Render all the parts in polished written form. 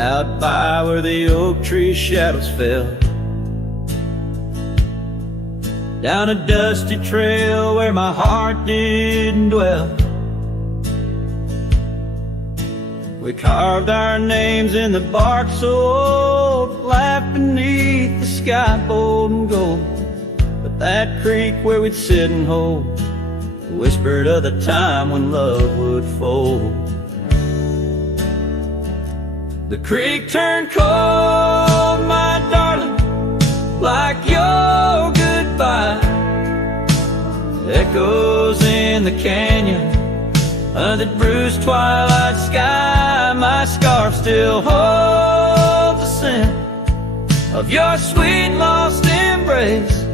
out by where the oak tree shadows fell, down a dusty trail where my heart didn't dwell. We carved our names in the bark so old, laughed beneath the sky bold and gold. But that creek where we'd sit and hold whispered of the time when love would fold. The creek turned cold, my darling, like your goodbye. Echoes in the canyon under the bruised twilight sky. My scarf still holds the scent of your sweet lost embrace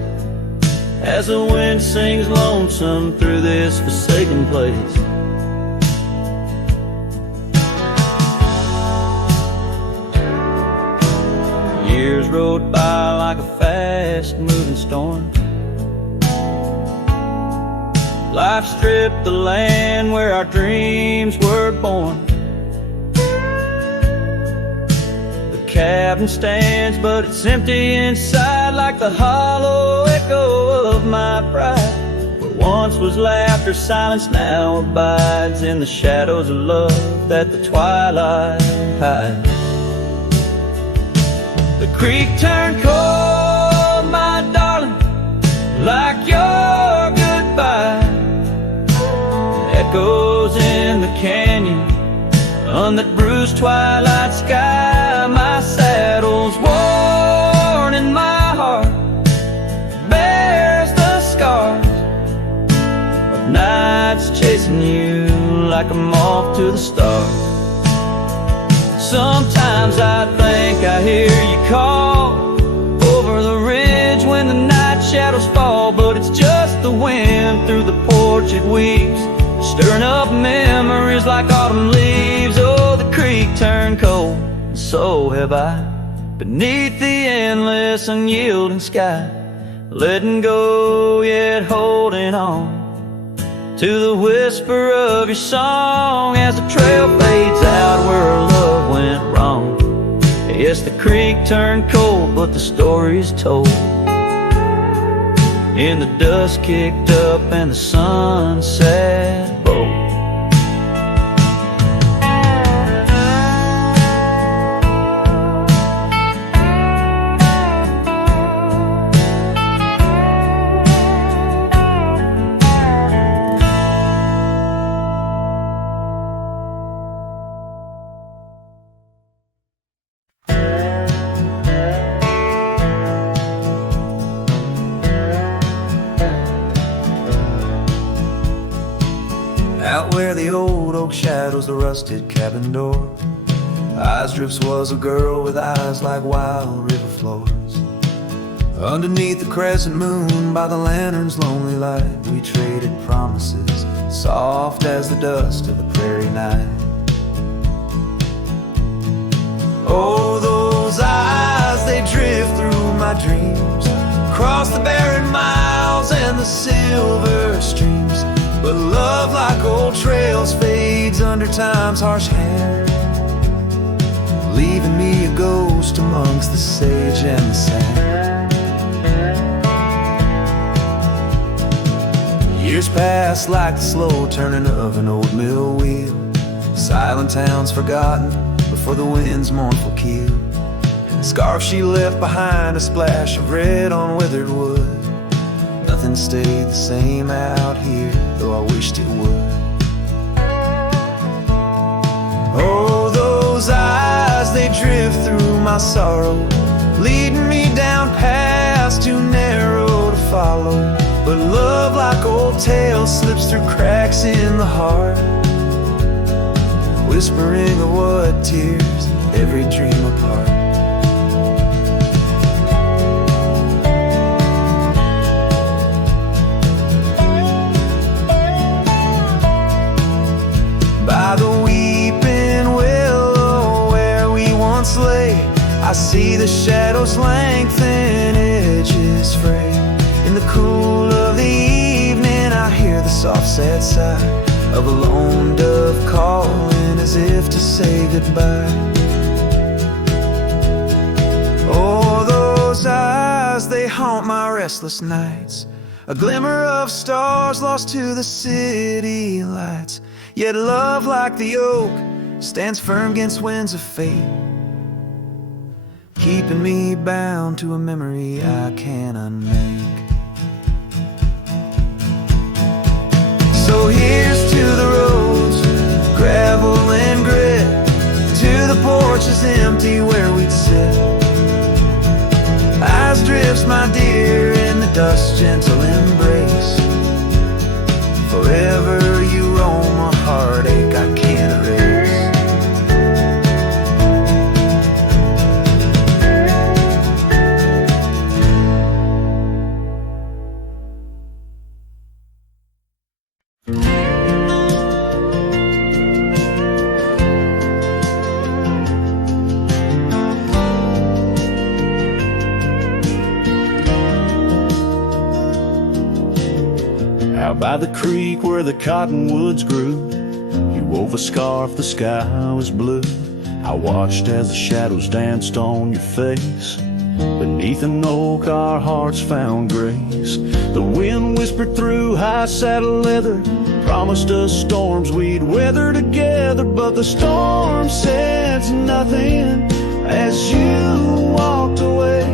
as the wind sings lonesome through this forsaken place. Years rode by like a fast-moving storm. Life stripped the land where our dreams were born. The cabin stands, but it's empty inside, like the hollow echo of my pride. What once was laughter, silence now abides in the shadows of love that the twilight hides. The creek turned cold, my darling, like your goodbye. Echoes in the canyon on that bruised twilight sky. My saddle's worn and my heart bears the scars of nights chasing you like a moth to the stars. Sometimes I think I hear you call over the ridge when the night shadows fall, but it's just the wind through the porch it weeps, stirring up memories like autumn leaves. Oh, the creek turned cold, and so have I, beneath the endless unyielding sky, letting go yet holding on to the whisper of your song as the trail fades out where our love went wrong. Yes, the creek turned cold, but the story's told, and the dust kicked up and the sunset bold. Out where the old oak shadows the rusted cabin door, Eyes Drips was a girl with eyes like wild river floors. Underneath the crescent moon, by the lantern's lonely light, we traded promises, soft as the dust of the prairie night. Oh, those eyes, they drift through my dreams, across the barren miles and the silver streams. But love, like old trails, fades under time's harsh hand, leaving me a ghost amongst the sage and the sand. Years pass like the slow turning of an old mill wheel, silent towns forgotten before the wind's mournful keel. The scarf she left behind, a splash of red on withered wood. Nothing stayed the same out here, though I wished it would. Oh, those eyes, they drift through my sorrow, leading me down paths too narrow to follow. But love, like old tales, slips through cracks in the heart, whispering of what tears every dream apart. By the weeping willow where we once lay, I see the shadows lengthen, edges fray. In the cool of the evening, I hear the soft sad sigh of a lone dove calling as if to say goodbye. restless nights, a glimmer of stars lost to the city lights. Yet love like the oak stands firm against winds of fate, keeping me bound to a memory I can't unmake. So here's to the roads, gravel and grit, to the porches empty where we'd sit. Eyes drifts, my dear, in the dust, gentle embrace. Forever you roam a heartache I can't erase. Out by the creek where the cottonwoods grew, you wove a scarf, the sky was blue. I watched as the shadows danced on your face. Beneath an oak our hearts found grace. The wind whispered through high saddle leather, promised us storms we'd weather together. But the storm said nothing as you walked away.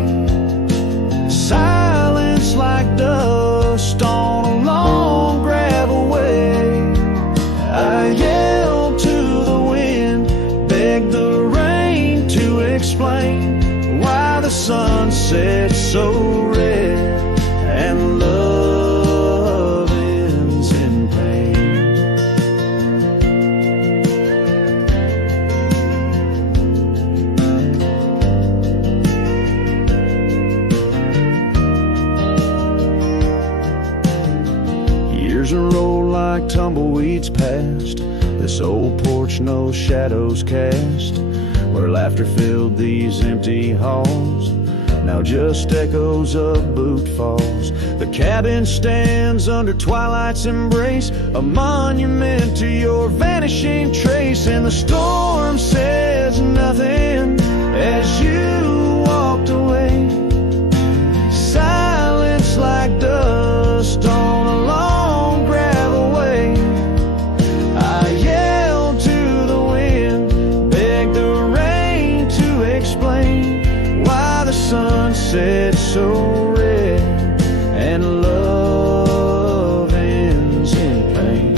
Silence like dust on a long gravel way. I yelled to the wind, begged the rain to explain why the sun set so red and love ends in pain. Years roll like tumbleweeds past this old porch, no shadows cast, where laughter filled these empty halls, now just echoes of boot falls. The cabin stands under twilight's embrace, a monument to your vanishing trace. And the storm says nothing as you walked away. Silence like dust on a long gravel way. I yelled to the wind, begged the rain to explain why the sun set so red and love ends in pain.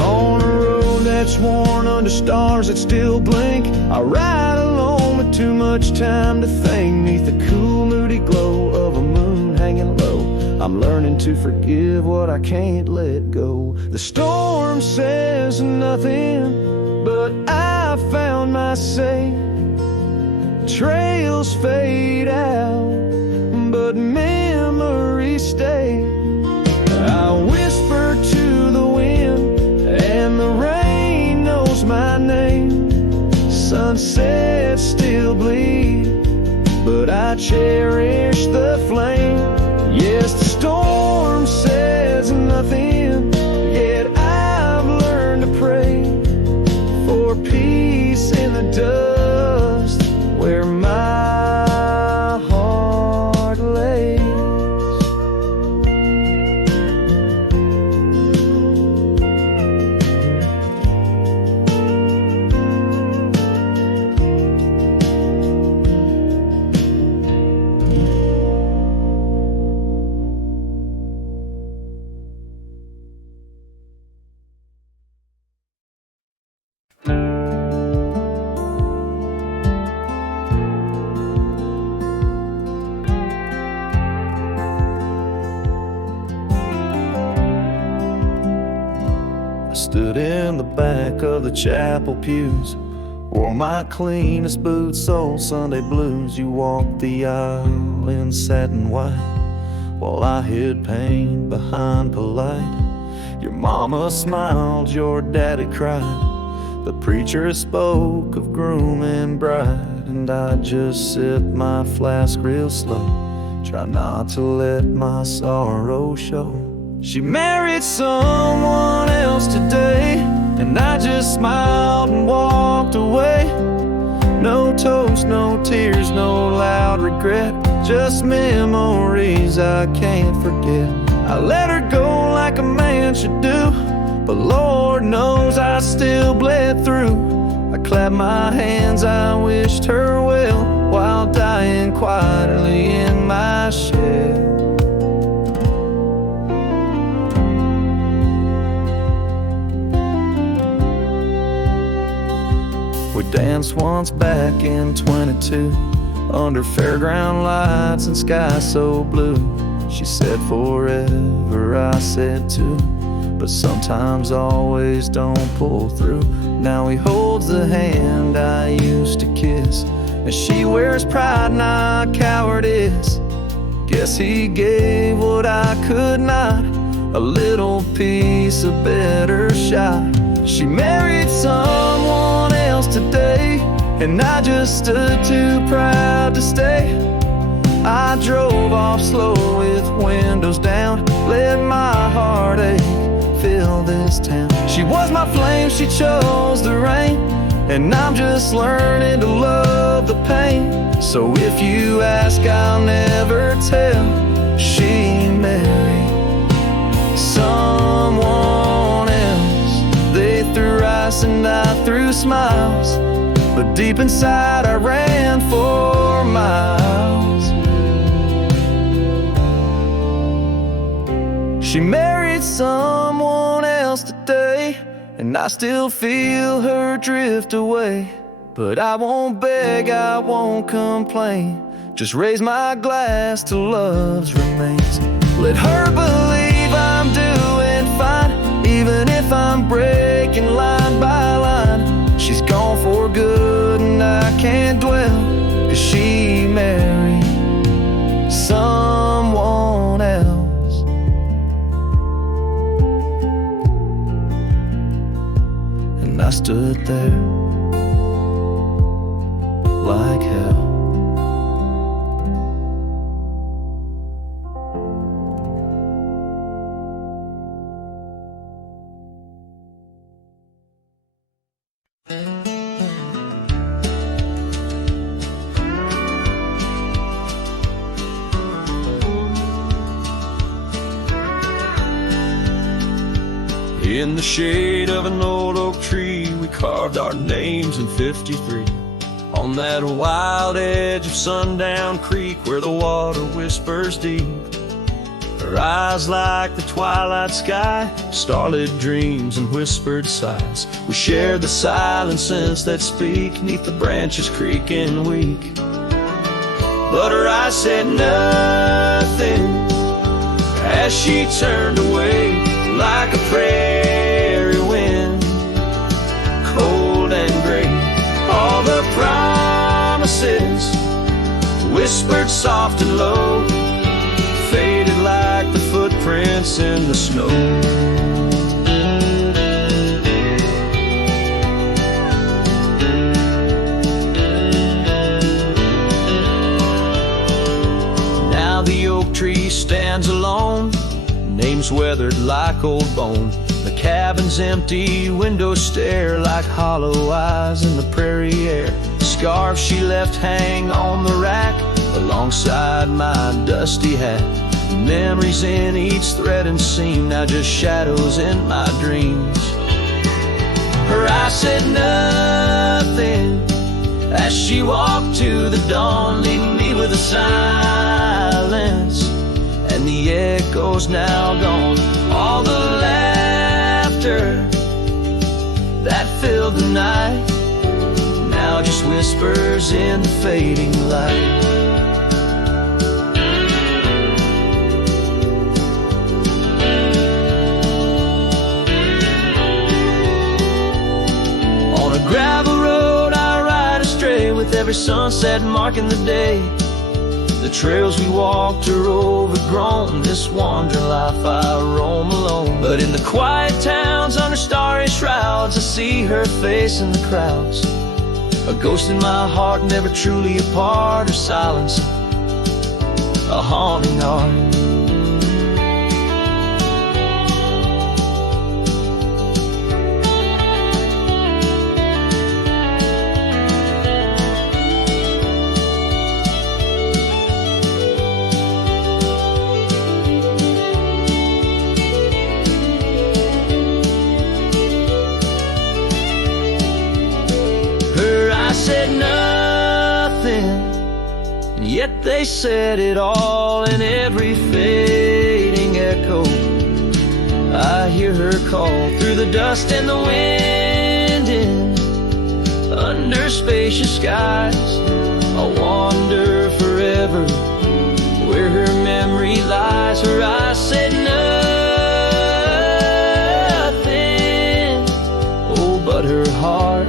On a road that's worn under stars that still blink, I ride alone with too much time to think. Neath the cool moody glow of a moon hanging low, I'm learning to forgive what I can't let go. The storm says nothing, but I found my say. Trails fade out, but memories stay. I whisper to the wind, and the rain knows my name. Sunsets still bleed, but I cherish the flame. Yes, the storm says nothing, yet I've learned to pray for peace in the dust where my heart lays. Stood in the back of the chapel pews, wore my cleanest boots, old Sunday blues. You walked the aisle in satin white, while I hid pain behind polite. Your mama smiled, your daddy cried. The preacher spoke of groom and bride, and I just sipped my flask real slow, try not to let my sorrow show. She married someone else today, and I just smiled and walked away. No toast, no tears, no loud regret, just memories I can't forget. I let her go like a man should do, but Lord knows I still bled through. I clapped my hands, I wished her well, while dying quietly in my shed. We danced once back in 22, under fairground lights and sky so blue. She said forever, I said too, but sometimes always don't pull through. Now he holds the hand I used to kiss, and she wears pride, not cowardice. Guess he gave what I could not, a little piece, a better shot. She married someone else today, and I just stood too proud to stay. I drove off slow with windows down, let my heartache fill this town. She was my flame, she chose the rain, and I'm just learning to love the pain. So if you ask, I'll never tell. She married someone else. They threw rice and I threw smiles, but deep inside I ran for miles. She married someone else today, and I still feel her drift away. But I won't beg, I won't complain, just raise my glass to love's remains. Let her believe I'm doing fine, even if I'm breaking line by line. She's gone for good and I can't dwell, 'cause she married someone else. And I stood there like hell. In the shade of an old oak tree, we carved our names in 53. On that wild edge of Sundown Creek, where the water whispers deep. Her eyes like the twilight sky, starlit dreams and whispered sighs. We shared the silent scents that speak, neath the branches creaking weak. But her eyes said nothing as she turned away, like a prairie wind, cold and gray. All the promises, whispered soft and low, faded like the footprints in the snow. Now the oak tree stands alone, names weathered like old bone. The cabin's empty, windows stare like hollow eyes in the prairie air. The scarf she left hang on the rack alongside my dusty hat. Memories in each thread and seam, now just shadows in my dreams. Her eyes said nothing as she walked to the dawn, leaving me with a silence. And the echo's now gone. All the laughter that filled the night now just whispers in the fading light. On a gravel road I ride astray, with every sunset marking the day. The trails we walked are overgrown, this wandering life I roam alone. But in the quiet towns under starry shrouds, I see her face in the crowds. A ghost in my heart, never truly apart, her silence, a haunting heart. Yet they said it all in every fading echo. I hear her call through the dust and the wind, and under spacious skies I'll wander forever where her memory lies. Her eyes said nothing, oh, but her heart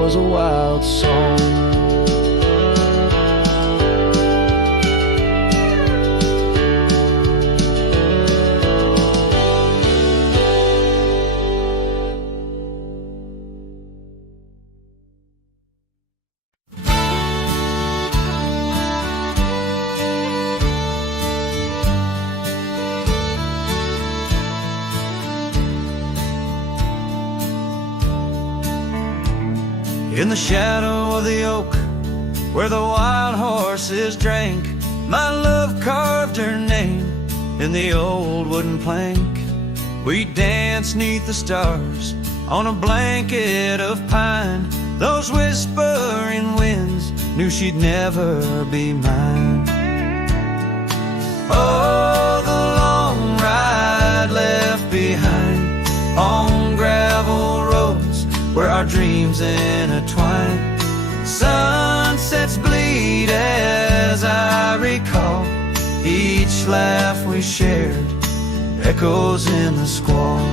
was a wild song. In the shadow of the oak, where the wild horses drank, my love carved her name in the old wooden plank. We danced 'neath the stars on a blanket of pine. Those whispering winds knew she'd never be mine. Oh, the long ride left behind on gravel roads where our dreams intertwine. Sunsets bleed as I recall each laugh we shared, echoes in the squall.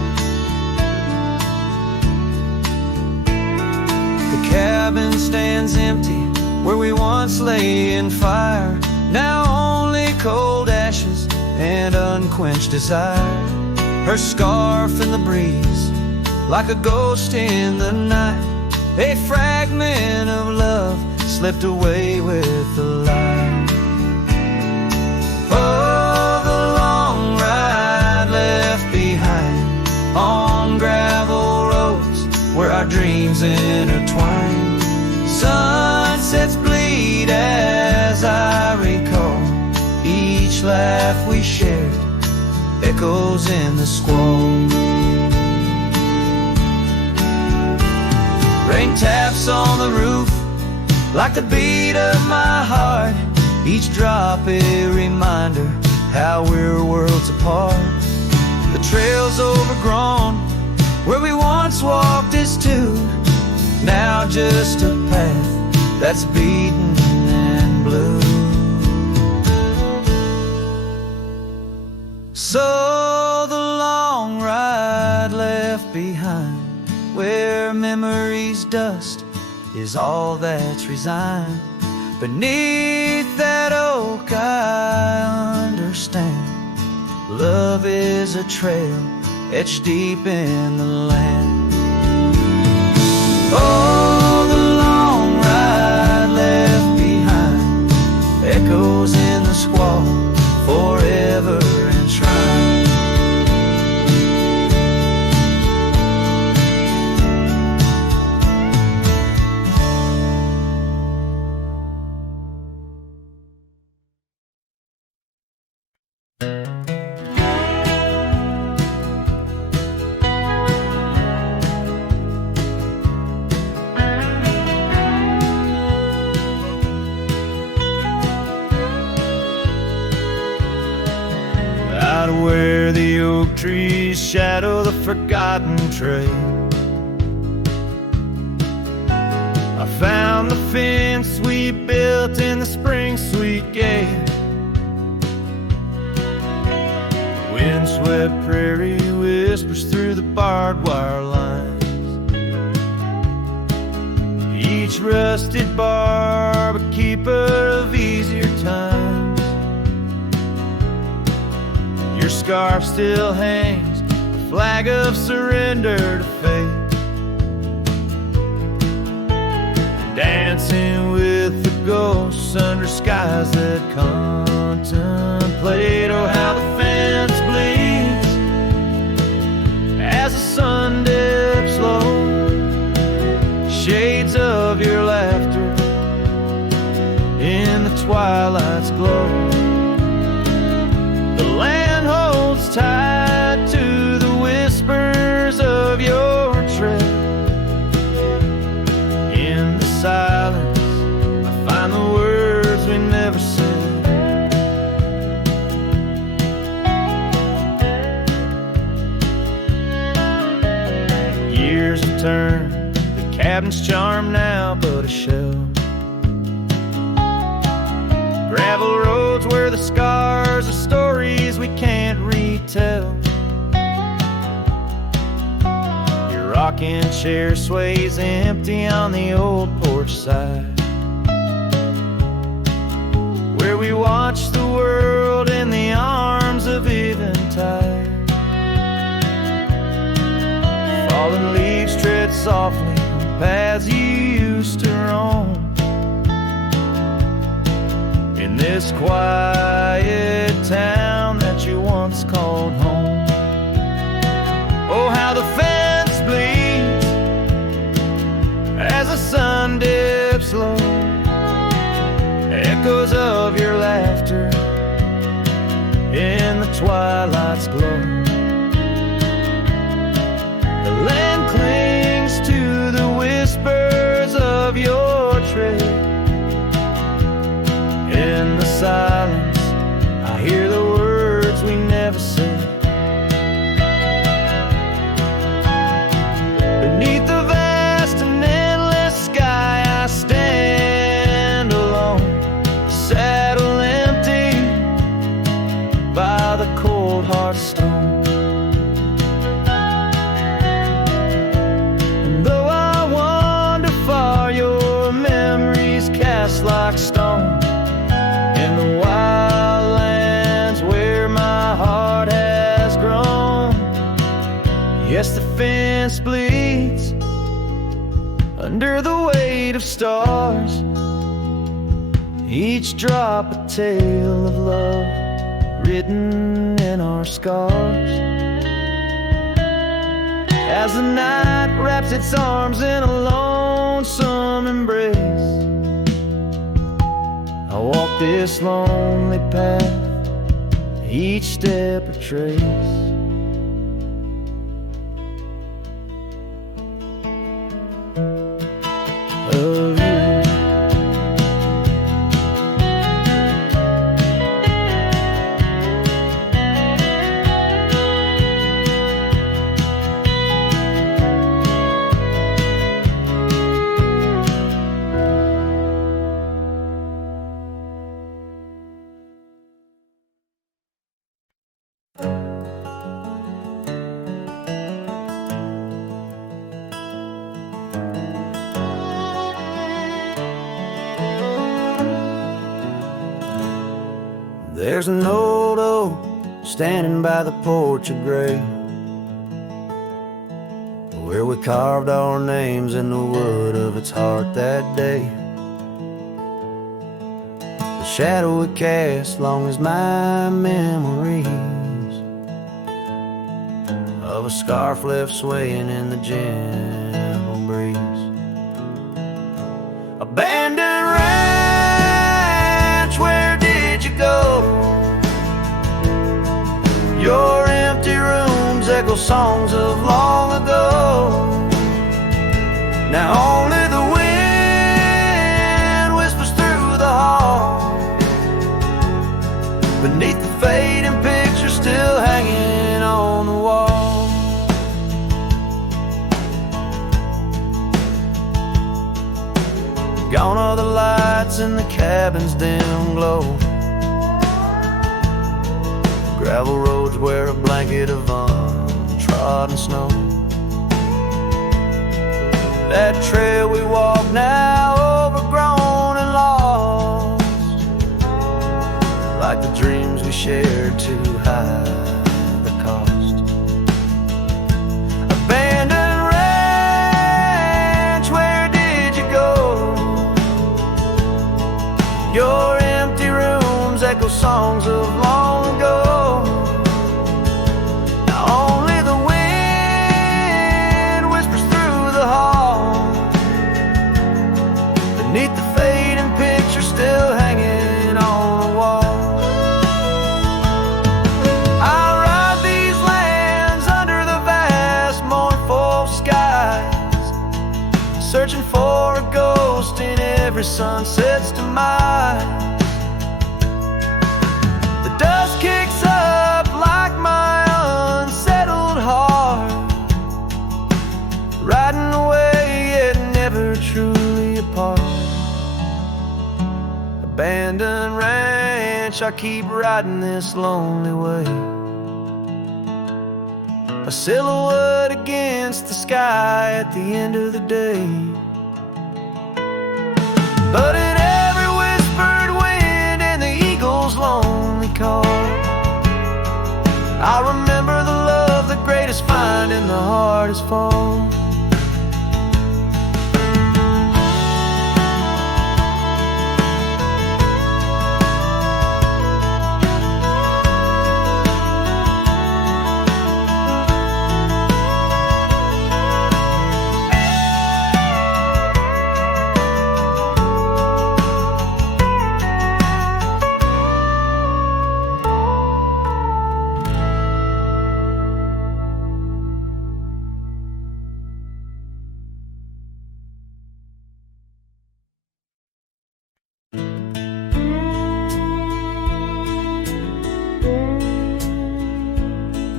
The cabin stands empty where we once lay in fire, now only cold ashes and unquenched desire. Her scarf in the breeze, like a ghost in the night, a fragment of love slipped away with the light. Oh, the long ride left behind on gravel roads where our dreams intertwine. Sunsets bleed as I recall each laugh we shared, echoes in the squall. Rain taps on the roof like the beat of my heart, each drop a reminder how we're worlds apart. The trail's overgrown where we once walked as two, now just a path that's beaten and blue. So the long ride left behind, where memory's dust is all that's resigned. Beneath that oak I understand, love is a trail etched deep in the land. Oh, the long ride left behind, echoes in the squall, forever enshrined. Where the oak trees shadow the forgotten trail, I found the fence we built in the spring sweet gale. Windswept prairie whispers through the barbed wire lines, each rusted barb a keeper of easier times. Your scarf still hangs, a flag of surrender to fate, dancing with the ghosts under skies that contemplate. Oh, how the fence bleeds as the sun dips low, shades of your laughter in the twilight's glow. The land holds tight to the whispers of your tread. In the silence, I find the words turn. The cabin's charmed now but a shell. Gravel roads where the scars are stories we can't retell. Your rocking chair sways empty on the old porch side, where we watch the world in the arms of eventide. Fallen leaves tread softly on paths you used to roam. In this quiet town that you once called home. Oh, how the fence bleeds as the sun dips low. Echoes of your laughter in the twilight's glow. The land clings to the whispers of your tread. In the silence, I hear the words we never said. Beneath the vast and endless sky, I stand alone, saddle empty by the cold hard stone. And though I wander far, your memories cast like stone. In the wild lands where my heart has grown. Yes, the fence bleeds under the weight of stars, each drop a tale of love written in our scars. As the night wraps its arms in a lonesome embrace, I walk this lonely path, each step a trace. Of you. There's an old oak standing by the porch of gray, where we carved our names in the wood of its heart that day. The shadow it cast long as my memories of a scarf left swaying in the gentle breeze. Abandoned ranch, where did you go? Your empty rooms echo songs of long ago. Now only the wind whispers through the hall, beneath the fading picture still hanging on the wall. Gone are the lights in the cabin's dim glow. Gravel roads wear a blanket of untrodden snow. That trail we walk now overgrown and lost, like the dreams we shared to hide the cost. Abandoned ranch, where did you go? Your empty rooms echo songs of long ago. Beneath the fading picture still hanging on the wall. I ride these lands under the vast mournful skies, searching for a ghost in every sunset's demise. The dust kicks up like my unsettled heart, riding truly apart. Abandoned ranch, I keep riding this lonely way, a silhouette against the sky at the end of the day. But in every whispered wind and the eagle's lonely call, I remember the love the greatest find in the hardest fall.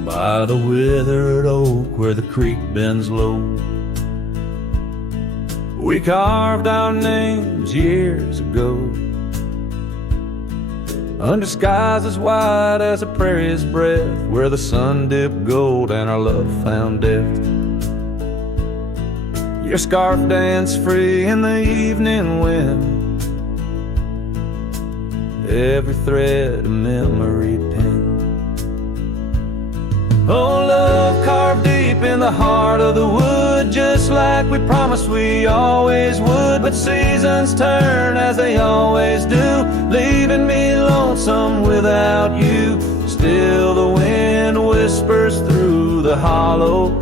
By the withered oak where the creek bends low, we carved our names years ago, under skies as wide as a prairie's breath, where the sun dipped gold and our love found death. Your scarf danced free in the evening wind, every thread a memory pinned. Oh, love carved deep in the heart of the wood, just like we promised we always would. But seasons turn as they always do, leaving me lonesome without you. Still the wind whispers through the hollow,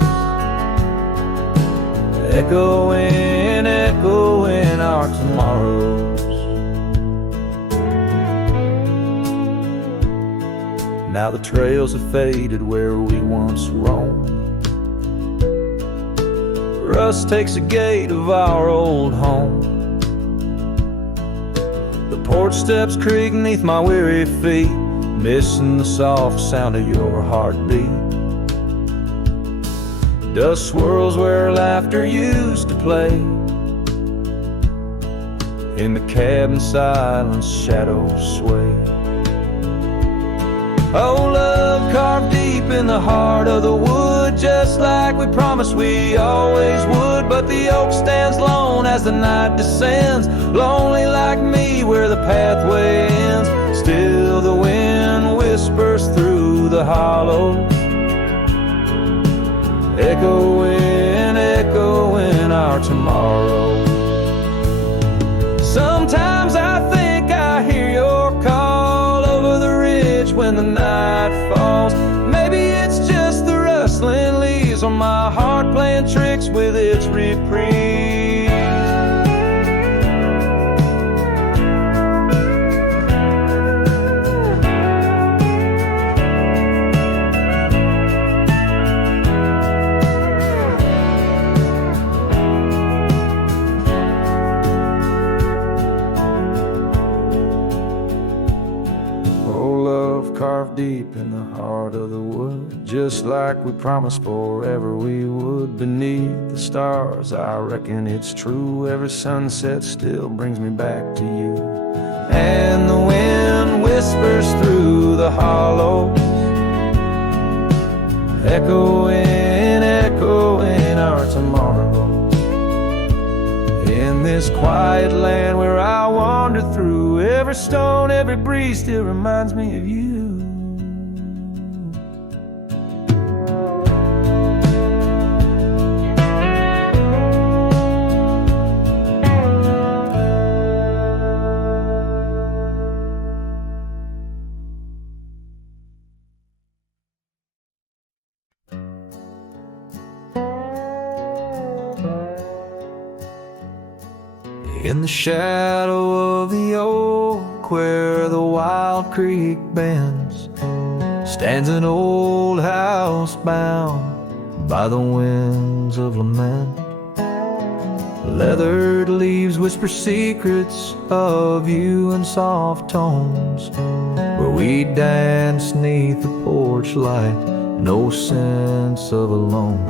echoing, echoing our tomorrows. Now the trails have faded where we once roamed, rust takes the gate of our old home. The porch steps creak beneath my weary feet, missing the soft sound of your heartbeat. Dust swirls where laughter used to play, in the cabin silence shadows sway. Oh, love carved deep in the heart of the wood, just like we promised we always would. But the oak stands lone as the night descends, lonely like me where the pathway ends. Still the wind whispers through the hollow, echoing, echoing our tomorrow. Sometimes I think I hear your call over the ridge when the night falls. Maybe it's just the rustling leaves on my heart playing tricks with its reprieve. Carved deep in the heart of the wood, just like we promised forever we would. Beneath the stars, I reckon it's true, every sunset still brings me back to you. And the wind whispers through the hollow, echoing, echoing our tomorrows. In this quiet land where I wander through, every stone, every breeze still reminds me of you. In the shadow of the oak where the wild creek bends, stands an old house bound by the winds of lament. Leathered leaves whisper secrets of you in soft tones, where we dance 'neath the porch light, no sense of alone.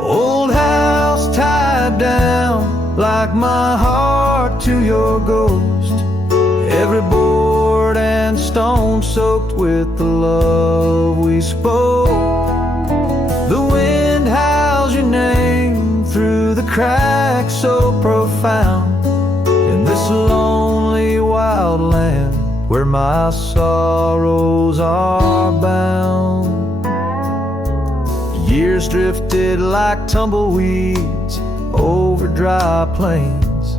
Old house like my heart to your ghost. Every board and stone soaked with the love we spoke. The wind howls your name through the cracks so profound. In this lonely wild land where my sorrows are bound. Years drifted like tumbleweeds over dry plains,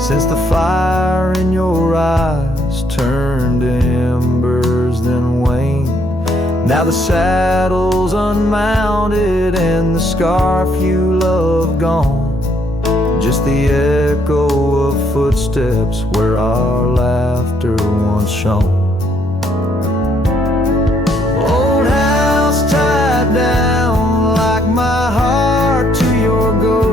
since the fire in your eyes turned to embers then waned. Now the saddle's unmounted and the scarf you love gone, just the echo of footsteps where our laughter once shone. Old house tied down like my heart to your ghost.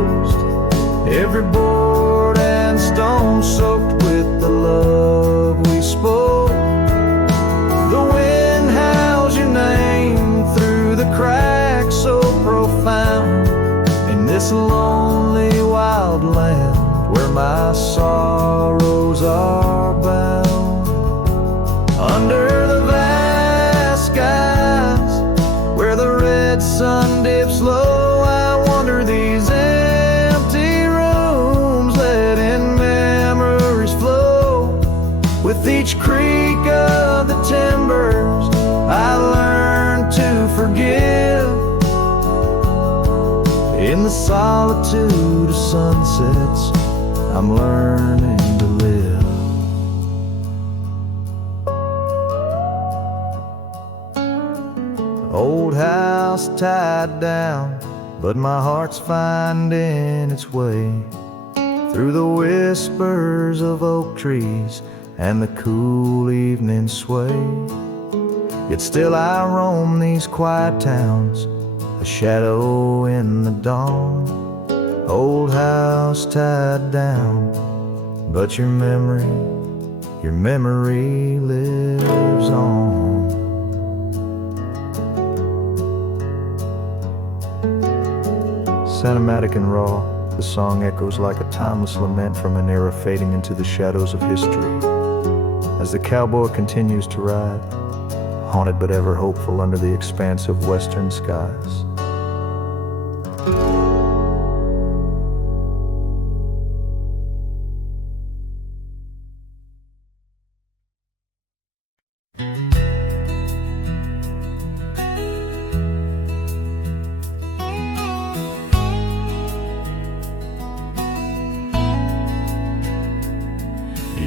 Every board and stone soaked with the love we spoke. The wind howls your name through the cracks so profound. In this lonely wild land where my sorrows are bound. Under the vast skies where the red sun dips low, I wander these empty rooms, letting memories flow. With each creak of the timbers I learn to forgive. In the solitude of sunsets I'm learning to live. Old house tied down, but my heart's finding its way through the whispers of oak trees and the cool evening sway. Yet still I roam these quiet towns, a shadow in the dawn. Old house tied down, but your memory lives on. Cinematic and raw, the song echoes like a timeless lament from an era fading into the shadows of history. As the cowboy continues to ride, haunted but ever hopeful under the expanse of western skies.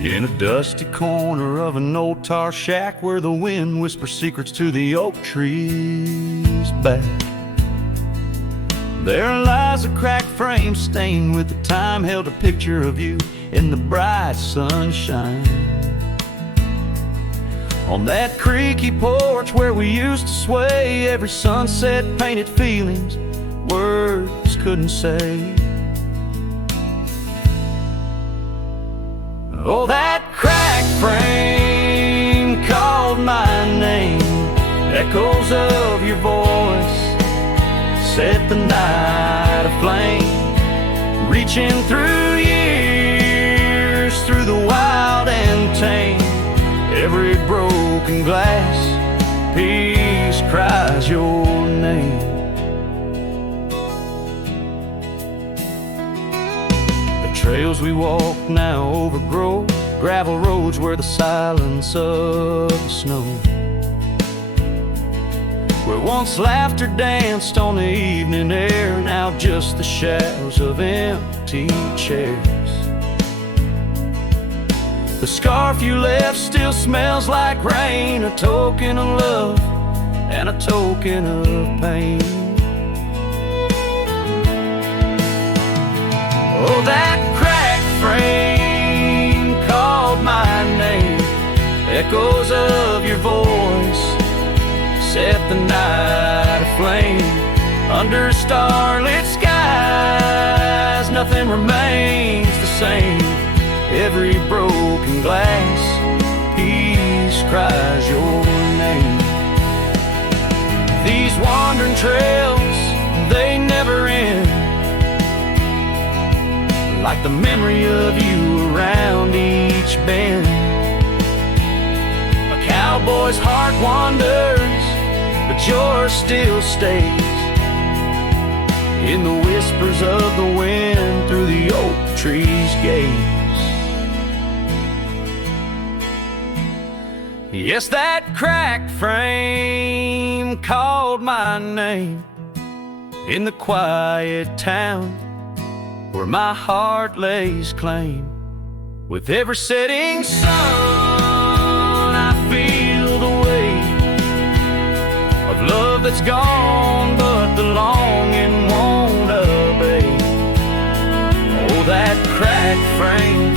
In a dusty corner of an old tar shack where the wind whispers secrets to the oak trees back, there lies a cracked frame stained with the time, held a picture of you in the bright sunshine. On that creaky porch where we used to sway, every sunset painted feelings words couldn't say. Oh, that cracked frame called my name. Echoes of your voice set the night aflame. Reaching through years, through the wild and tame. Every broken glass piece cries your name. Trails we walk now overgrow, gravel roads where the silence of the snow, where once laughter danced on the evening air, now just the shadows of empty chairs. The scarf you left still smells like rain, a token of love and a token of pain. Oh, that frame called my name. Echoes of your voice set the night aflame. Under starlit skies, nothing remains the same. Every broken glass piece cries your name. These wandering trails, they never end. Like like the memory of you around each bend. A cowboy's heart wanders, but yours still stays in the whispers of the wind through the oak tree's gaze. Yes, that cracked frame called my name in the quiet town where my heart lays claim. With every setting sun, I feel the weight of love that's gone, but the longing won't abate. Oh, that cracked frame,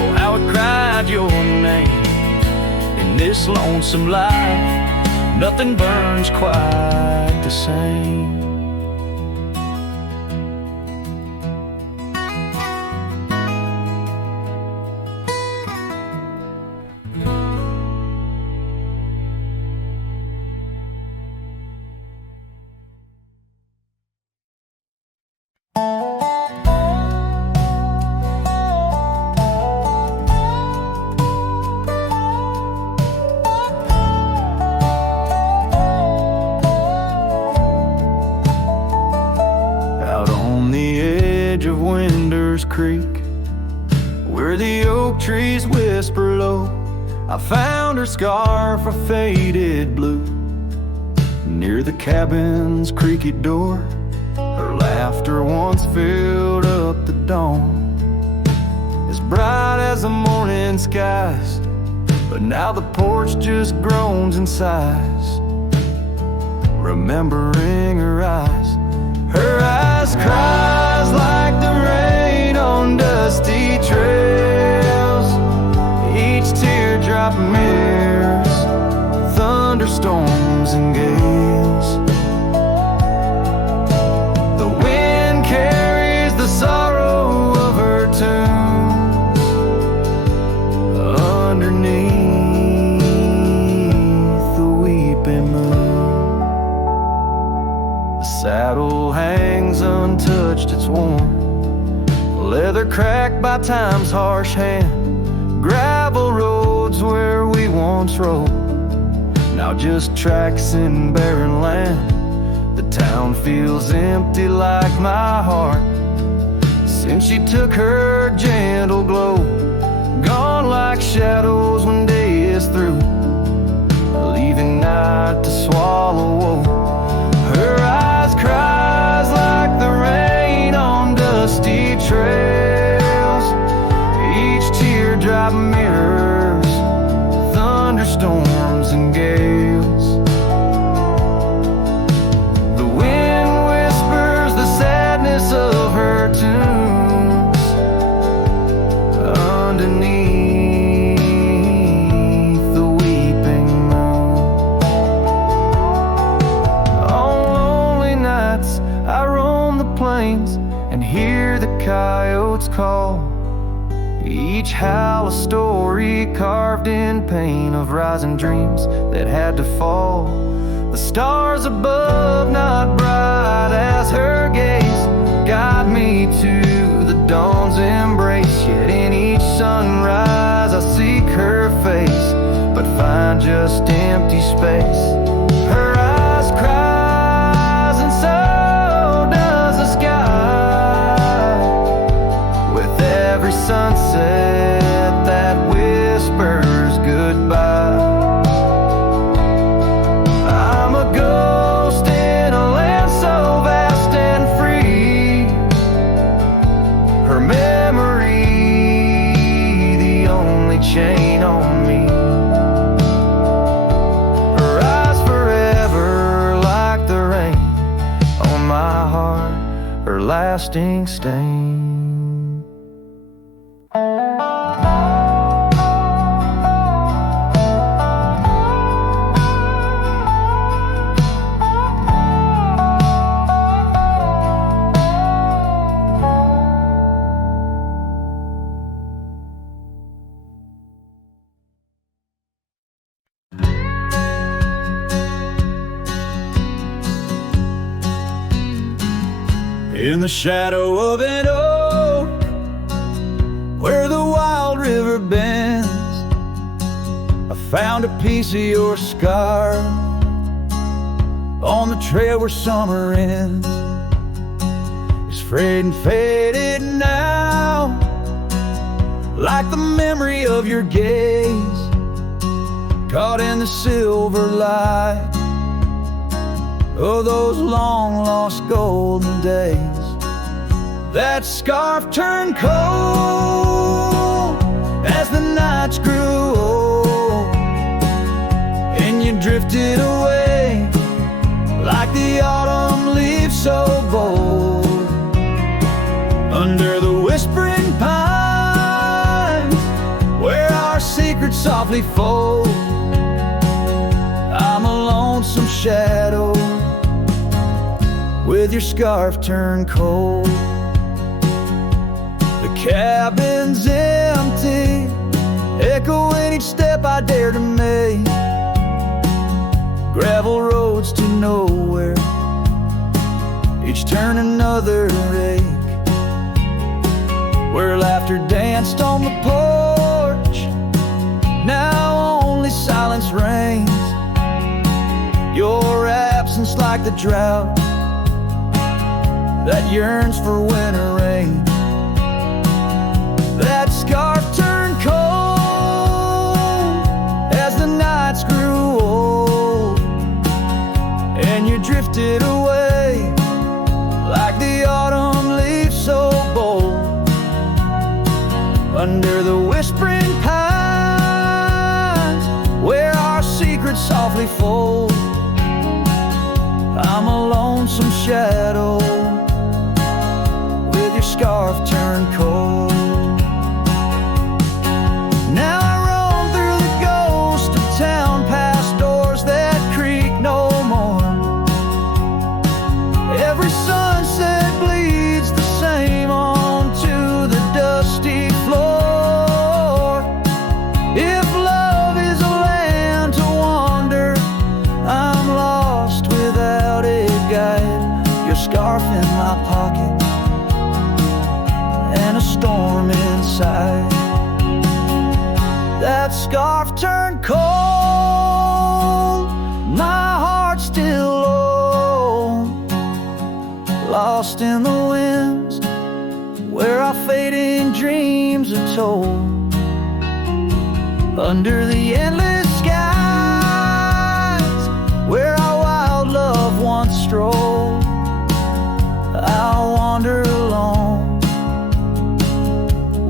oh, how it cried your name. In this lonesome life, nothing burns quite the same. Creek, where the oak trees whisper low, I found her scarf a faded blue. Near the cabin's creaky door, her laughter once filled up the dawn, as bright as the morning skies, but now the porch just groans and sighs, remembering her eyes cries like the rain on dusty trails. Each teardrop mirrors thunderstorms and gales. The wind carries the sorrow of her tunes underneath the weeping moon. The saddle hangs untouched, it's warm, leather cracked by time's harsh hand. Gravel roads where we once rode, now just tracks in barren land. The town feels empty like my heart since she took her gentle glow. Gone like shadows when day is through, leaving night to swallow woe. Her eyes cries like the rain on dusty trails. Each teardrop mirrors thunderstorms and gales. The wind whispers the sadness of her tunes underneath the weeping moon. On lonely nights I roam the plains and hear the coyotes call. Each howl a story carved in pain of rising dreams that had to fall. The stars above, not bright as her gaze, guide me to the dawn's embrace. Yet in each sunrise I seek her face, but find just empty space. Her eyes cries and so does the sky, with every sunset that whispers goodbye. I'm a ghost in a land so vast and free, her memory the only chain on me. Her eyes forever like the rain on my heart, her lasting stain. In the shadow of an oak found a piece of your scar on the trail where summer ends. It's frayed and faded now, like the memory of your gaze, caught in the silver light of those long lost golden days. That scarf turned cold as the nights grew old, and you drifted away like the autumn leaves so bold. Under the whispering pines where our secrets softly fold, I'm a lonesome shadow with your scarf turned cold. The cabin's empty, echoing each step I dare to make. Gravel roads to nowhere, each turn another ache. Where laughter danced on the porch, now only silence reigns. Your absence like the drought that yearns for winter rain. That scarf turned cold as the nights grew old, and you drifted away like the autumn leaves so bold. Under the whispering pines where our secrets softly fold, I'm a lonesome shadow with your scarf turned cold. Now I roam through the ghost of town, past doors that creak no more. Every sunset bleeds the same onto the dusty floor. If love is a land to wander, I'm lost without a guide. Your scarf in my pocket and a storm inside. That scarf turned cold, my heart still low, lost in the winds where our fading dreams are told. Under the endless skies where our wild love once strolled, I'll wander alone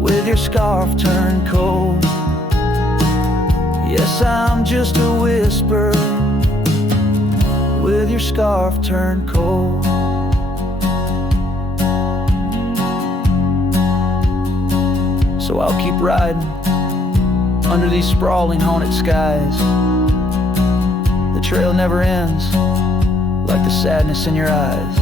with your scarf turned cold. Yes, I'm just a whisper with your scarf turned cold. So I'll keep riding under these sprawling haunted skies. The trail never ends, like the sadness in your eyes.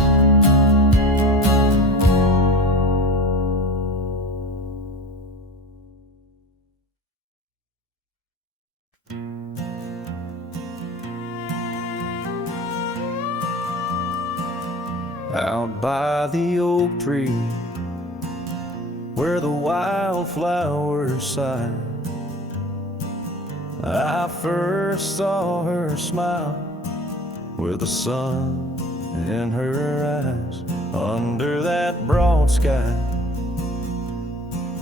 Out by the oak tree where the wildflowers sigh, I first saw her smile with the sun in her eyes. Under that broad sky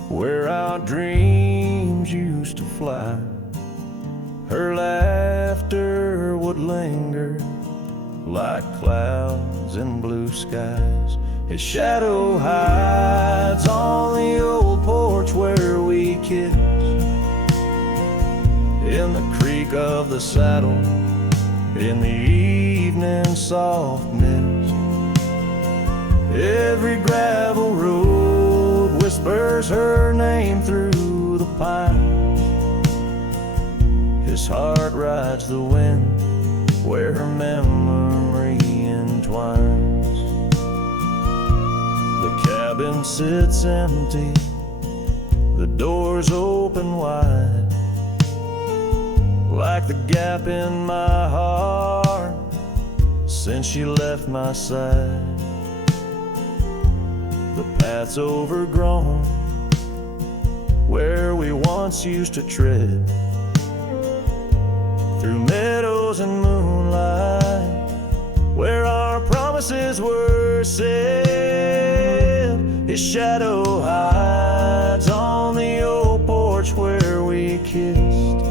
where our dreams used to fly, her laughter would linger like clouds in blue skies. His shadow hides on the old porch where we kissed, in the creak of the saddle, in the evening soft mist. Every gravel road whispers her name through the pines. His heart rides the wind where her memory entwines. The cabin sits empty, the doors open wide, like the gap in my heart since she left my side. The path's overgrown where we once used to tread, through meadows and moonlight, where our promises were said. His shadow hides on the old porch where we kissed,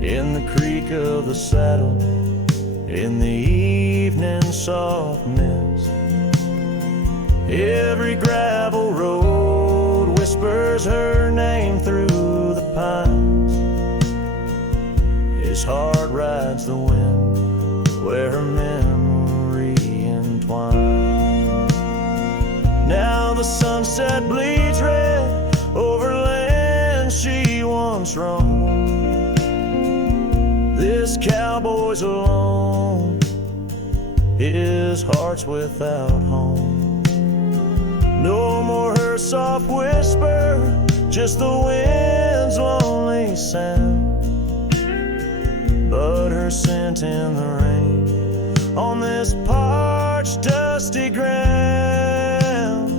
in the creak of the saddle, in the evening soft mist. Every gravel road whispers her name through the pines. His heart rides the wind where her memory entwines. Now the sunset bleeds red over land she once roamed. This cowboy's alone, his heart's without home. No more her soft whisper, just the wind's lonely sound. But her scent in the rain on this parched, dusty ground.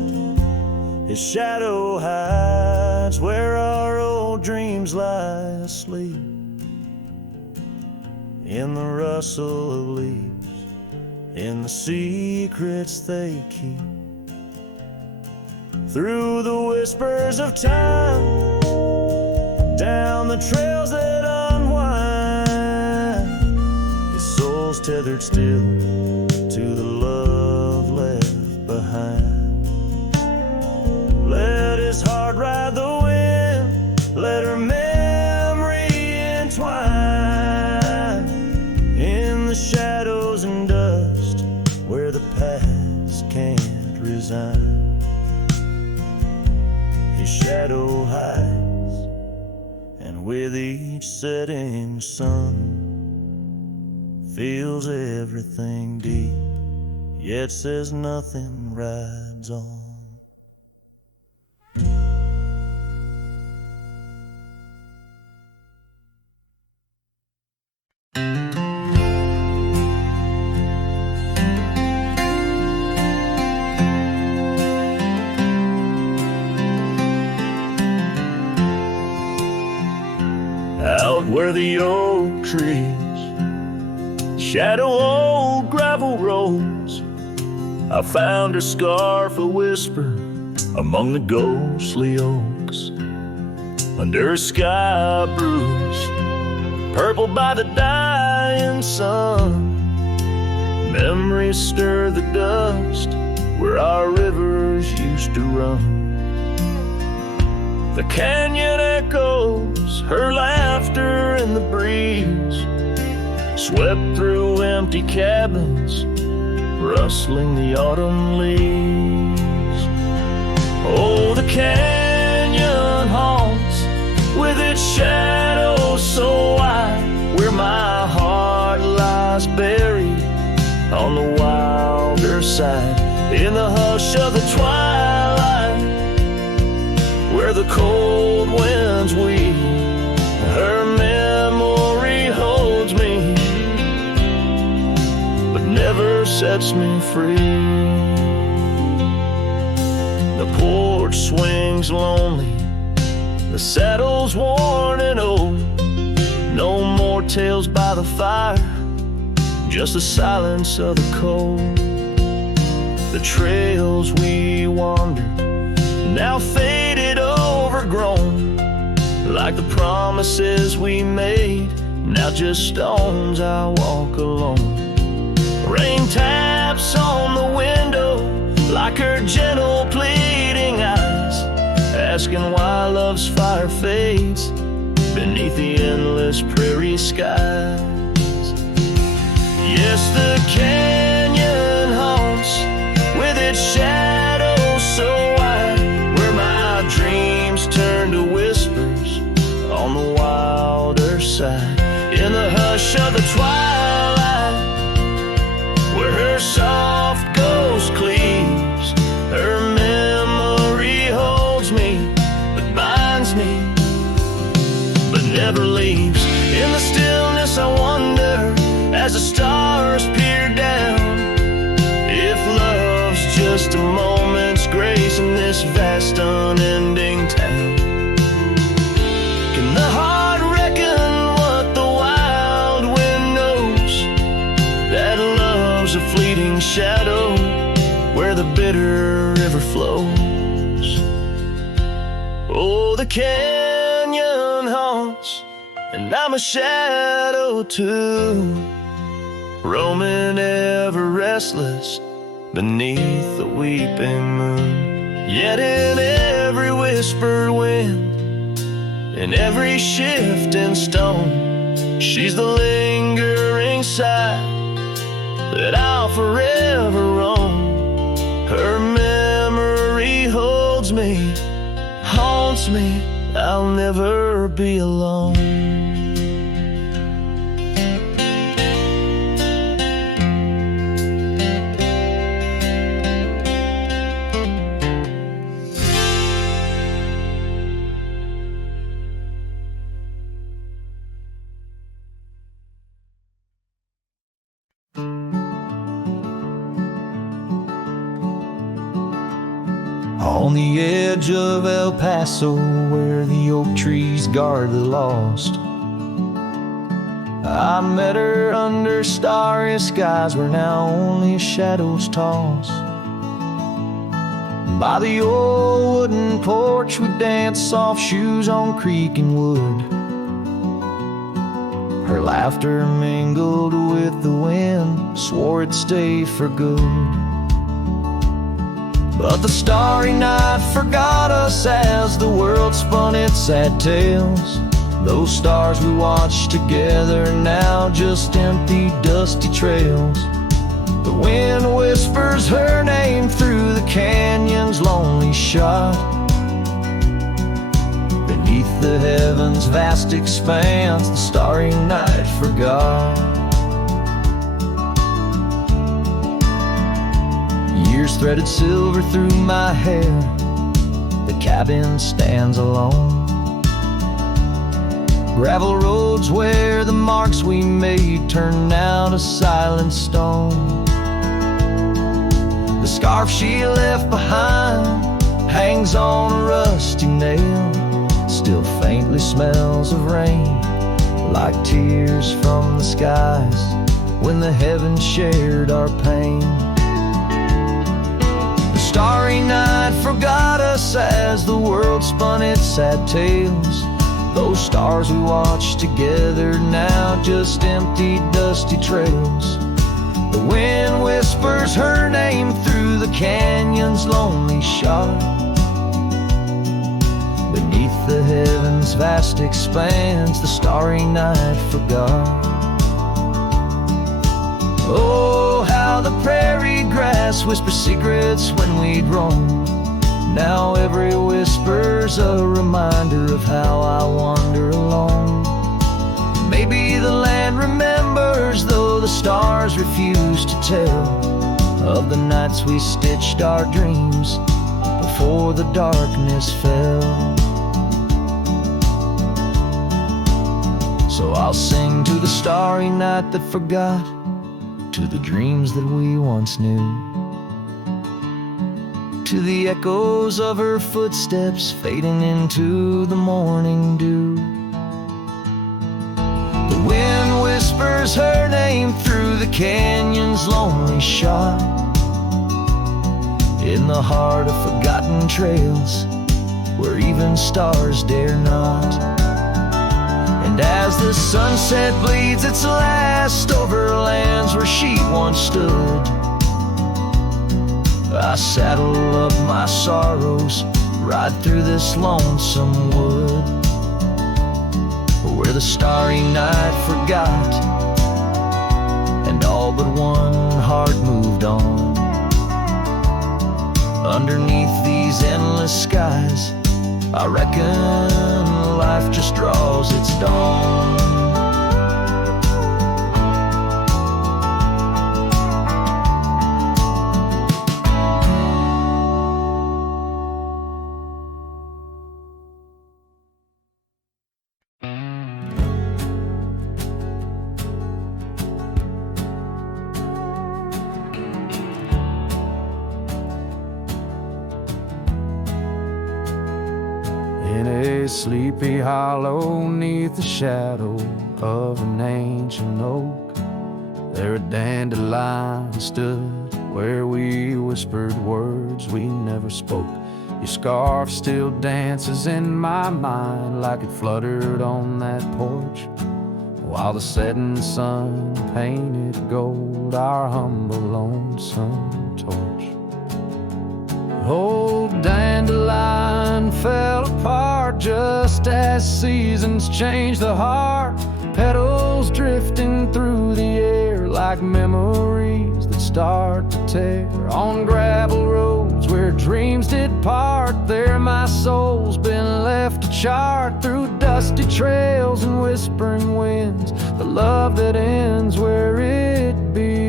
His shadow hides where our old dreams lie asleep, in the rustle of leaves, in the secrets they keep. Through the whispers of time, down the trails that unwind, his soul's tethered still to the love left behind. Let his heart ride the wind, let her memory entwine, in the shadows and dust where the past can't resign. His shadow hides, and with each setting sun, feels everything deep, yet says nothing, rides on. Out where the oak trees shadow old gravel roads, I found her scarf a whisper among the ghostly oaks. Under a sky bruised purple by the dying sun, memories stir the dust where our rivers used to run. The canyon echoes her laughter in the breeze, swept through empty cabins, rustling the autumn leaves. Oh, the canyon haunts with its shadows so wide, where my heart lies buried on the wilder side, in the hush of the twilight, where the cold winds weep, her memory holds me, but never sets me free. The porch swings lonely, the saddle's worn and old. No more tales by the fire, just the silence of the cold. The trails we wandered, now faded, overgrown, like the promises we made, now just stones I walk alone. Rain taps on the window like her gentle pleading eyes, asking why love's fire fades beneath the endless prairie skies. Yes, the canyon haunts with its shadows so wide, where my dreams turn to whispers on the wilder side, in the hush of the twilight, where her soft ghost cleaves, her memory holds me, but binds me, but never leaves. In the stillness I wonder, as the stars peer down, if love's just a moment's grace in this vast unending town. Can the heart reckon what the bitter river flows. Oh, the canyon haunts, and I'm a shadow too, roaming ever restless beneath the weeping moon. Yet in every whispered wind, in every shifting stone, she's the lingering sigh that I'll forever roam. Her memory holds me, haunts me, I'll never be alone. On the edge of El Paso, where the oak trees guard the lost, I met her under starry skies where now only shadows toss. By the old wooden porch we danced soft shoes on creek and wood. Her laughter mingled with the wind, swore it'd stay for good. But the starry night forgot us as the world spun its sad tales. Those stars we watched together now just empty, dusty trails. The wind whispers her name through the canyon's lonely shot. Beneath the heavens' vast expanse, the starry night forgot. Years threaded silver through my hair, the cabin stands alone. Gravel roads where the marks we made turn now to silent stone. The scarf she left behind hangs on a rusty nail, still faintly smells of rain, like tears from the skies when the heavens shared our pain. The starry night forgot us as the world spun its sad tales. Those stars we watched together now just empty, dusty trails. The wind whispers her name through the canyon's lonely shot. Beneath the heavens' vast expanse, the starry night forgot. Oh, how the prairie grass whispers secrets when we'd roam. Now every whisper's a reminder of how I wander alone. Maybe the land remembers, though the stars refuse to tell, of the nights we stitched our dreams before the darkness fell. So I'll sing to the starry night that forgot, to the dreams that we once knew, to the echoes of her footsteps fading into the morning dew. The wind whispers her name through the canyon's lonely shot. In the heart of forgotten trails, where even stars dare not. And as the sunset bleeds its last over lands where she once stood, I saddle up my sorrows, ride through this lonesome wood, where the starry night forgot, and all but one heart moved on. Underneath these endless skies, I reckon life just draws its dawn. In a sleepy hollow neath the shadow of an ancient oak, there a dandelion stood where we whispered words we never spoke. Your scarf still dances in my mind like it fluttered on that porch, while the setting sun painted gold our humble lonesome torch. Old dandelion fell apart just as seasons change the heart, petals drifting through the air like memories that start to tear. On gravel roads where dreams did part, there my soul's been left to chart. Through dusty trails and whispering winds, the love that ends where it begins.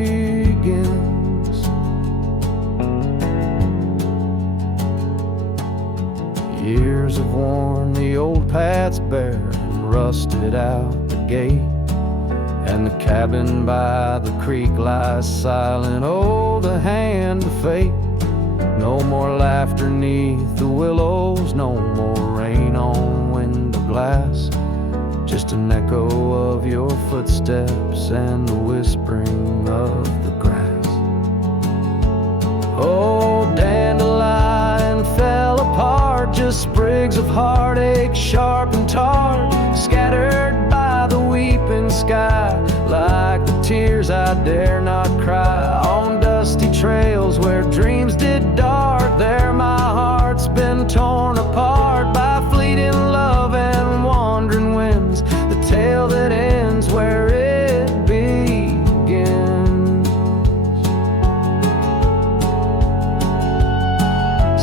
Years have worn the old paths bare and rusted out the gate, and the cabin by the creek lies silent. Oh, the hand of fate. No more laughter neath the willows, no more rain on window glass, just an echo of your footsteps and the whispering of the grass. Oh, dandelion fell apart, just sprigs of heartache, sharp and tart, scattered by the weeping sky, like the tears I dare not cry. On dusty trails where dreams did dart, there my heart's been torn apart by fleeting love and wandering winds, the tale that ends where it begins.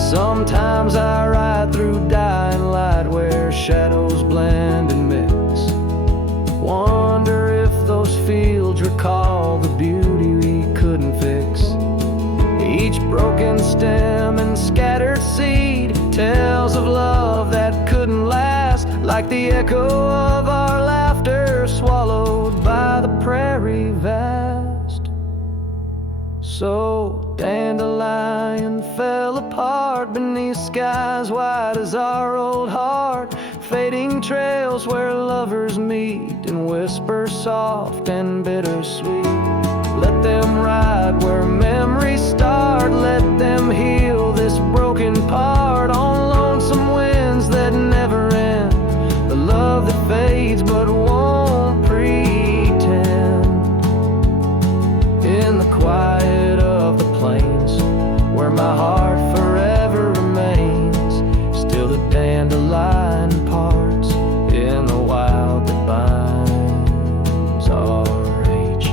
Sometimes I ride through dying light where shadows blend and mix, wonder if those fields recall the beauty we couldn't fix. Each broken stem and scattered seed tells of love that couldn't last, like the echo of our laughter swallowed by the prairie vast. So dandelion fell apart beneath skies wide as our old heart, fading trails where lovers meet and whisper soft and bittersweet. Let them ride where memories start, let them heal this broken part, on lonesome winds that never end, the love that fades but won't pretend. In the quiet of the plains where my heart forever remains, still the dandelion parts in the wild that binds our age.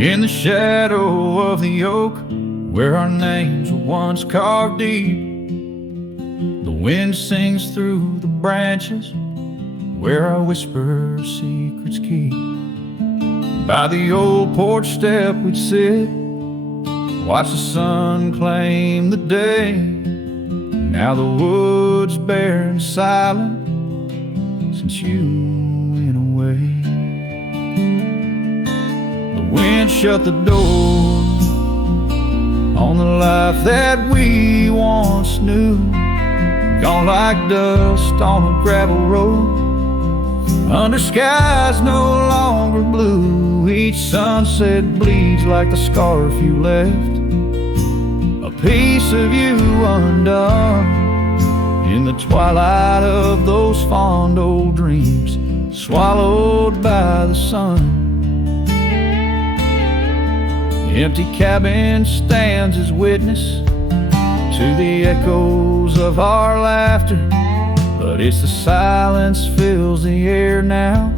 In the shadow of the oak, where our names were once carved deep, the wind sings through the branches, where our whisper secrets keep. By the old porch step we'd sit, watch the sun claim the day. Now the wood's bare and silent since you went away. Wind shut the door on the life that we once knew, gone like dust on a gravel road, under skies no longer blue. Each sunset bleeds like the scarf you left, a piece of you undone, in the twilight of those fond old dreams, swallowed by the sun. Empty cabin stands as witness to the echoes of our laughter, but it's the silence fills the air now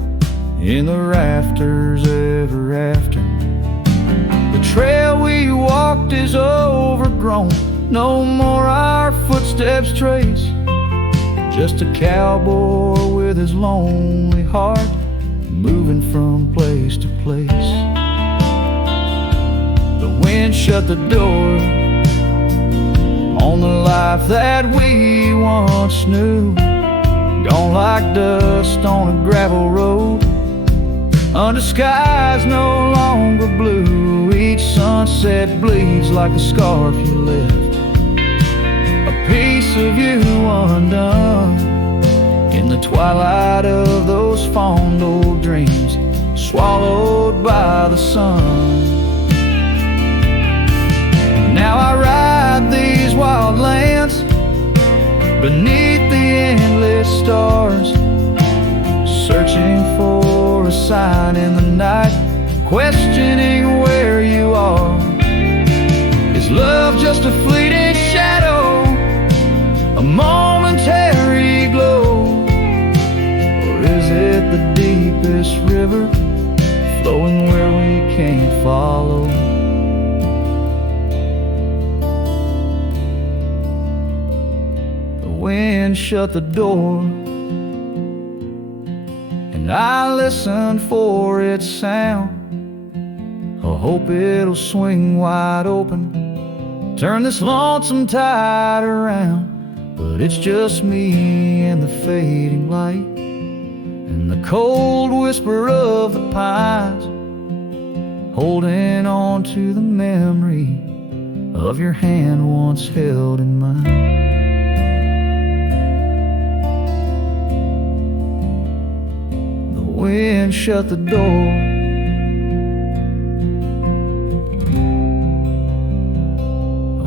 in the rafters ever after. The trail we walked is overgrown, no more our footsteps trace, just a cowboy with his lonely heart moving from place to place. The wind shut the door on the life that we once knew. Gone like dust on a gravel road, under skies no longer blue. Each sunset bleeds like a scarf you left, a piece of you undone, in the twilight of those fond old dreams, swallowed by the sun. Now I ride these wild lands beneath the endless stars, searching for a sign in the night, questioning where you are. Is love just a fleeting shadow, a momentary glow, or is it the deepest river flowing where we can't follow? The wind shut the door, and I listened for its sound. I hope it'll swing wide open, turn this lonesome tide around. But it's just me and the fading light, and the cold whisper of the pines, holding on to the memory of your hand once held in mine. The wind shut the door,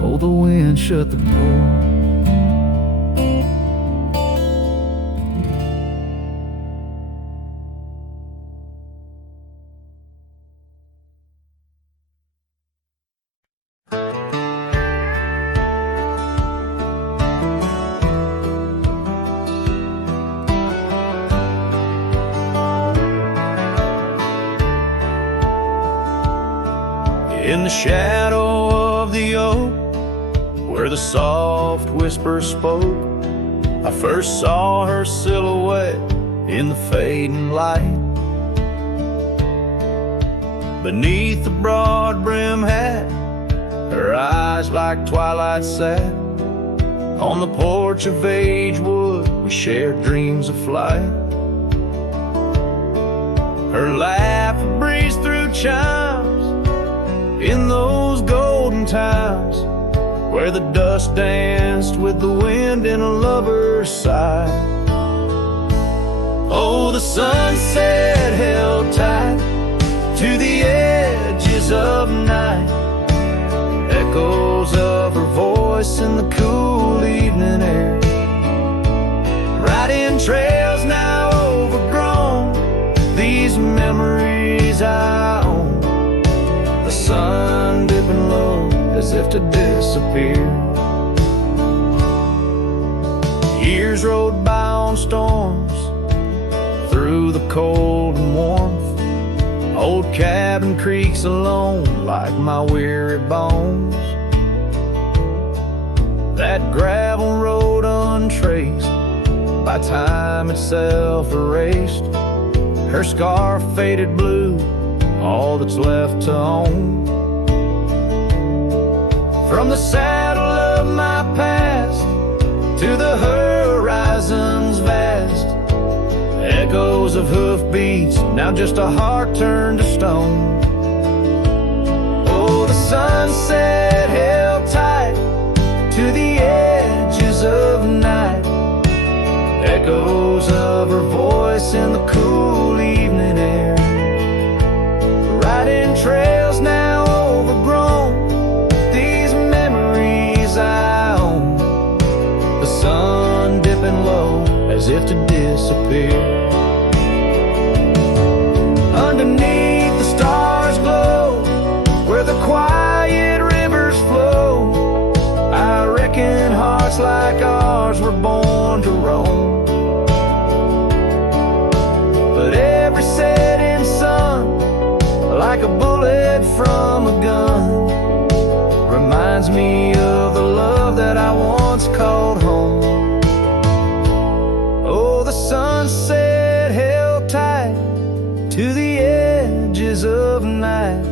oh, the wind shut the door. In the shadow of the oak, where the soft whisper spoke, I first saw her silhouette in the fading light. Beneath the broad brim hat, her eyes like twilight sat. On the porch of age wood, we shared dreams of flight. Her laugh breezed through chimes in those golden times, where the dust danced with the wind in a lover's sigh. Oh, the sunset held tight to the edges of night, echoes of her voice in the cool evening air, riding trails now overgrown, these memories I own. The sun dipping low as if to disappear. Years rode by on storms, through the cold and warmth. Old cabin creaks alone like my weary bones. That gravel road untraced, by time itself erased. Her scarf faded blue, all that's left to own. From the saddle of my past to the horizons vast, echoes of hoofbeats, now just a heart turned to stone. Oh, the sunset held tight to the edges of night, echoes of her voice in the cool evening air, riding trails now overgrown, these memories I own. The sun dipping low as if to disappear. Underneath the stars glow, where the quiet rivers flow, I reckon hearts like ours were born to roam. But every setting sun, like a bullet from a gun, reminds me of the love that I once called home. Oh, the sunset held tight to the edges of night,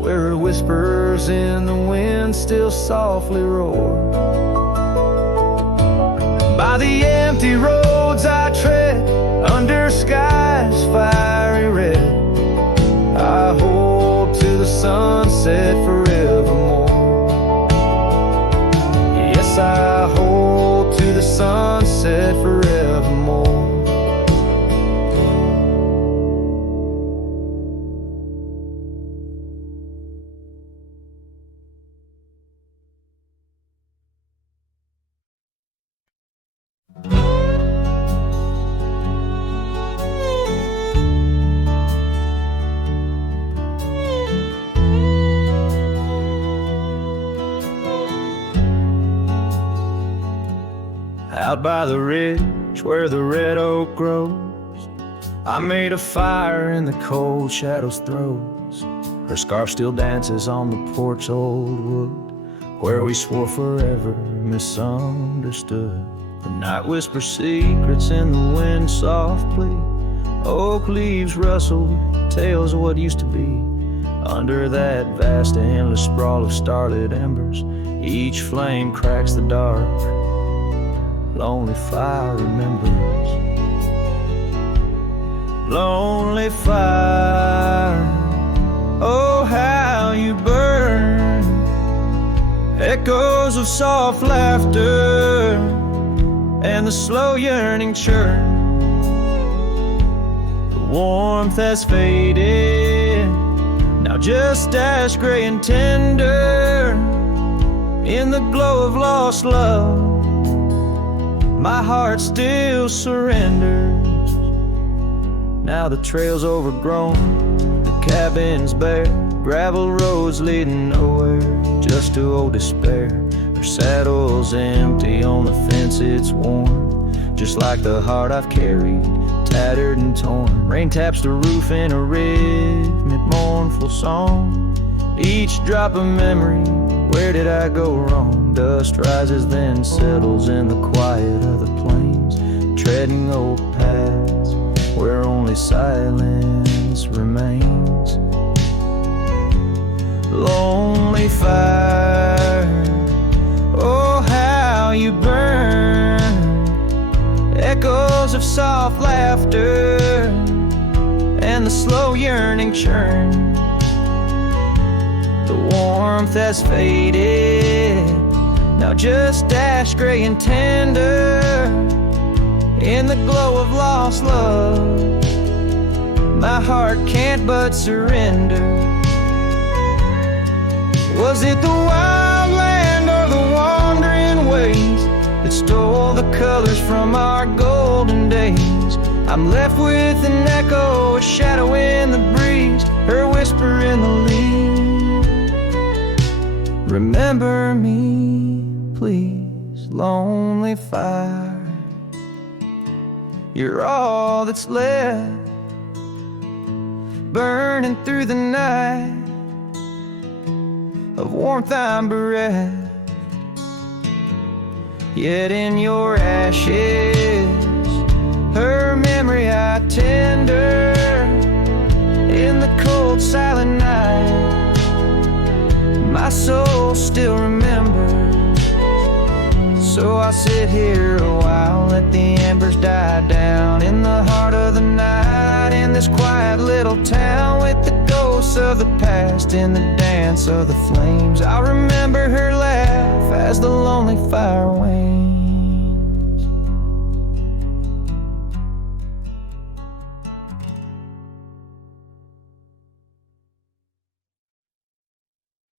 where whispers in the wind still softly roar. By the empty roads I tread, under skies fiery red, I hold to the sunset forevermore. Yes, I hold to the sunset forevermore. Out by the ridge where the red oak grows, I made a fire in the cold shadow's throes. Her scarf still dances on the porch old wood, where we swore forever misunderstood. The night whispers secrets in the wind softly. Oak leaves rustle, tales of what used to be. Under that vast endless sprawl of starlit embers, each flame cracks the dark. Lonely fire remembers. Lonely fire, oh how you burn. Echoes of soft laughter and the slow yearning churn. The warmth has faded, now just ash gray and tender. In the glow of lost love, my heart still surrenders. Now the trail's overgrown, the cabin's bare, gravel roads leading nowhere, just to old despair. Her saddle's empty, on the fence it's worn, just like the heart I've carried, tattered and torn. Rain taps the roof in a rhythmic mournful song, each drop of memory, where did I go wrong? Dust rises then settles in the quiet of the plains, treading old paths where only silence remains. Lonely fire, oh how you burn. Echoes of soft laughter and the slow yearning churn. The warmth has faded, now just ash gray and tender. In the glow of lost love, my heart can't but surrender. Was it the wild land or the wandering ways that stole the colors from our golden days? I'm left with an echo, a shadow in the breeze, her whisper in the leaves. Remember me, please, lonely fire. You're all that's left, burning through the night, of warmth I'm bereft. Yet in your ashes, her memory I tender. In the cold silent night, my soul still remembers. So I sit here a while, let the embers die down. In the heart of the night, in this quiet little town, with the ghosts of the past in the dance of the flames, I remember her laugh as the lonely fire wanes.